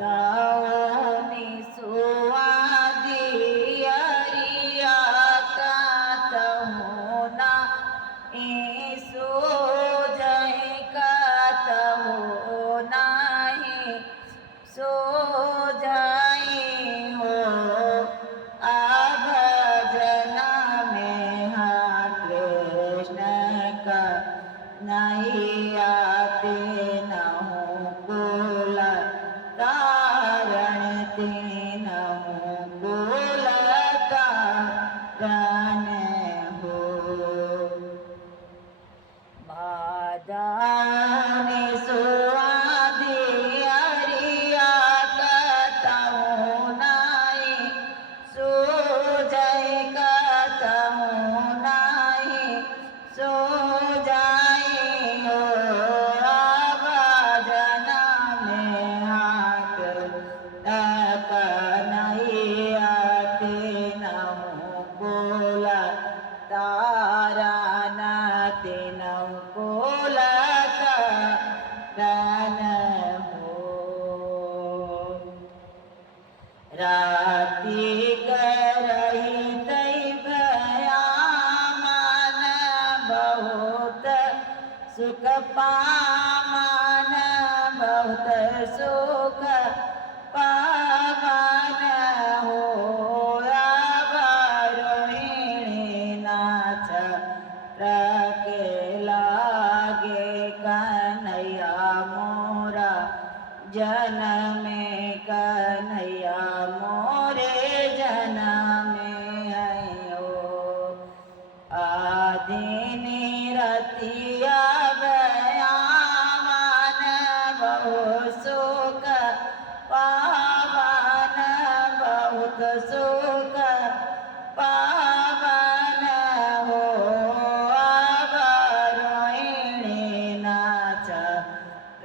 दावनी सुवादी अरिया कातहुना ईसो जय कातहुना सो जाई हो आभजना में हाँ कृष्ण का नहीं आते न हो बोला तारण तीन बोलता रन हो बादाने सुआदि अरिया कतहु नाई सो जय कतहु नाई सो जाई हो आभजना में हाथ तक नहीं आते न बोला तारा नाते न बोलता रन हो राति करही तई भया मन बहुत सुख पावन बहुत सुख पावन हो रोहिणी नाच रखे लागे कन्हैया मोरा जन्म कन्हैया मोरे जन्म आयो आदिनी रतिया बया मन बहु सुख पावन बहुत सुख पावन हो रोहिणी नाच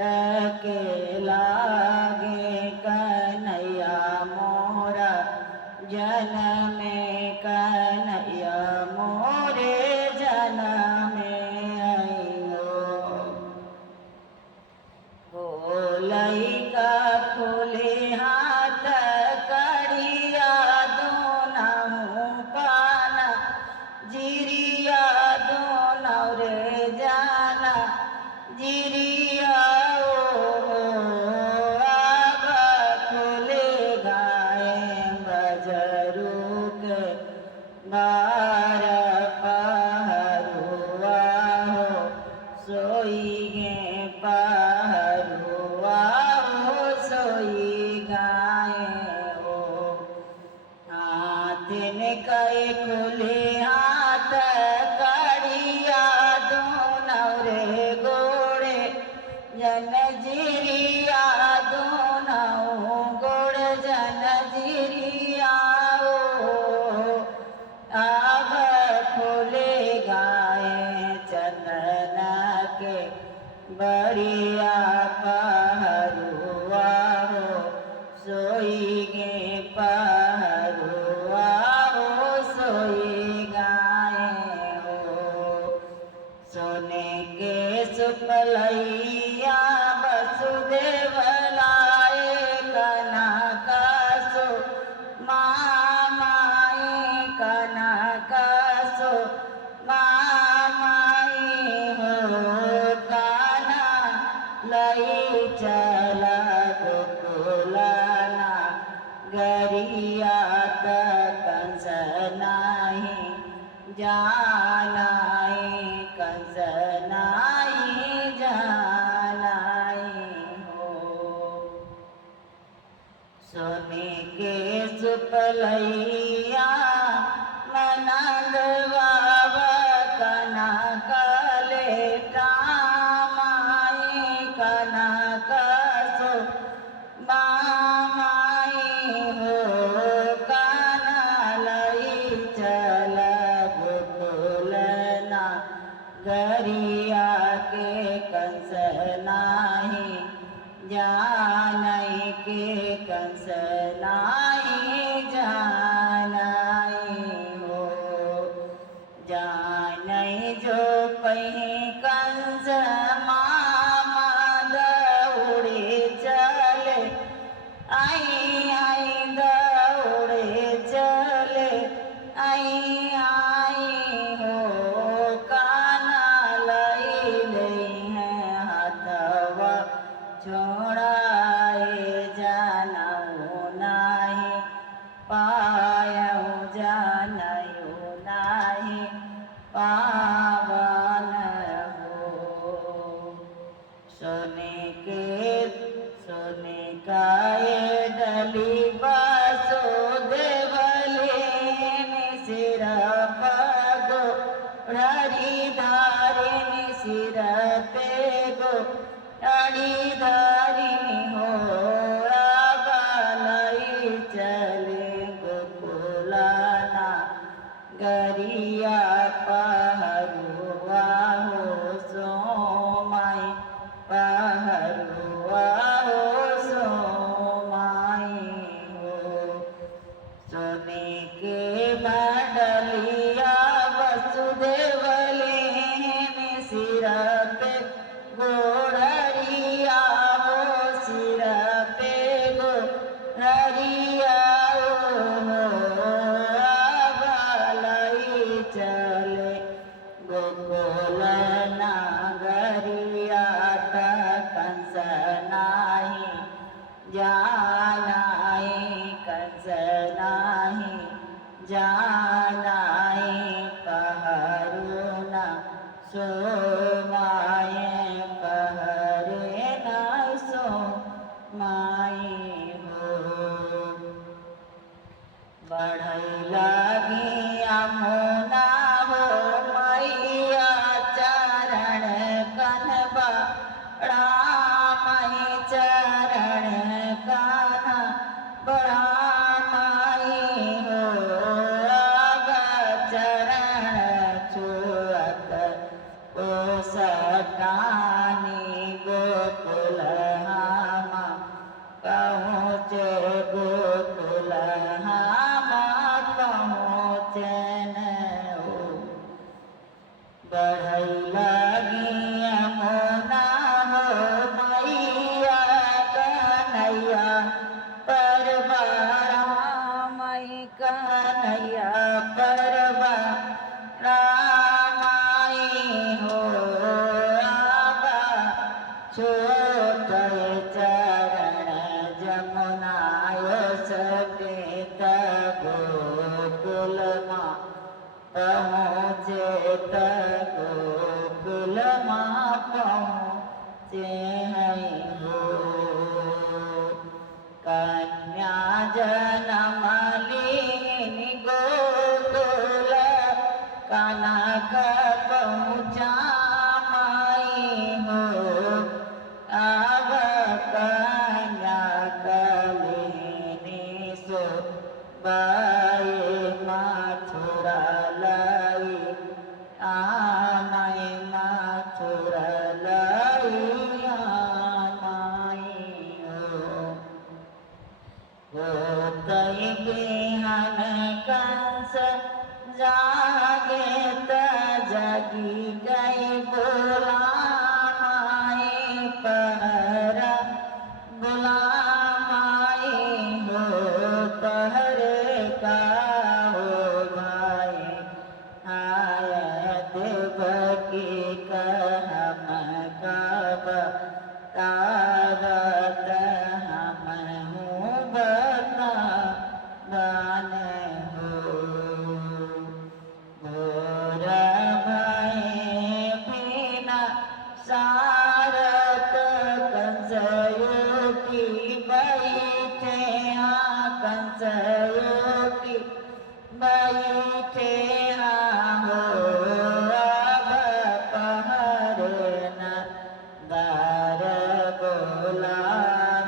रखे लागे कन्हैया मोरा जन्म कन्हैया मोरे जन्म आयो बोलई का खुले हाथ कड़िया दोनों पान जिरिया दोनों रे जाना जिरिया अब खुले गाए बजरू के बार पहरुआ हो सोई गे पहरुआ हो सोई गाए हो हाथ में कई खुले हाथ कड़िया दोनों रे गोड़े जन जिरिया दोनों गोड़ जन जिरिया अब खुले गाए चंदन के बढ़िया पहरुआ हो सोई गे पहरुआ हो सोई गाए हो सोने के सुपलैया वसुदेव लाए कनकासो मामाई कनकासो मामाई हो काना लई चला गोकुलाना गरिया कंस नाही जानाई कंस नाही जानाई हो सोने के सुपलैया मनंद बाबा कनकले टामाई कनकसो मामाई हो कानलई चल गोकुलना गरिया के कंस नाही जानई के कंस नाही जानई हो जानई जो पही कंस मामा दौड़े चले आई दौड़े चले आई हो काना लई ले हैं हाथवा छोड़ाए जानऊ नाही पायऊ जानऊ नाही पावन हो सोने का ये डली बासो देवले सिर पगो हरी धारिणी सिर पे गो हरी धारिणी हो बालई चले गोकुलाना गरिया पहरुआ हो सोमाई पहरुआ हो सोमाई हो सोने के मडलिया वसुदेवले सिर पे गोड़रिया हो सिर पे गोड़रिया चले गोकुल नागरिया कंस नाही जानाई कंस नाही जानाई पहरुना सोमाए पहरे न सोमाई हो बढ़ई लगी अमुना हो मैया चरण कनबा रामई चरण कन बड़ा माई हो अब चरण छुअत ओ सटानी गोकुल हामा पहुँचे गोकुल बढ़ई लगी यमुना हो मैया कन्हैया परबा रामई कन्हैया परबा रामाई हो आबा छोट चरण जमुना सकेत गोकुल माँ पहुँचे गोकुल माँ पहुँचे हो कन्या जन्म लीनी गोकुल कनक पहुँचा माई हो अब कन्या कलिनी सो बाई मथुरा लाई आमाई मथुरा लाई आमाई हो तई बिहान कंस जागे त जगी गई बोला माई पहरा बुला माई हो पहरे का हो भाई आया देवकी कहम कब तावत हम हूँ बता गाने हो घोर भय बिना सारत कंसयोगी बैठे कंसयोगी बैठे हो अब पहरे न दार बोला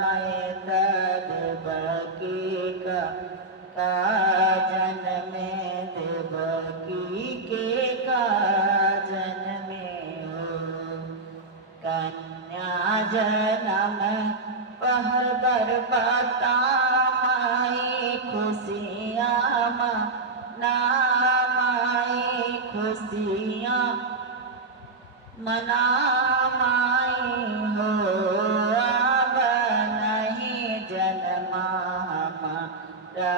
मैं देवकी का काजन में देवकी के काजन में हो कन्या जन्म पहर दरबाता माई खुशियाँ मना माई खुशियाँ मना माई हो अब नहीं जन्म महामाराए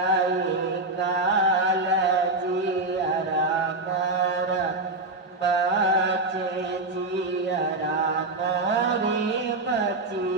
काल जियरा मोर बचे जियरा मोरे बची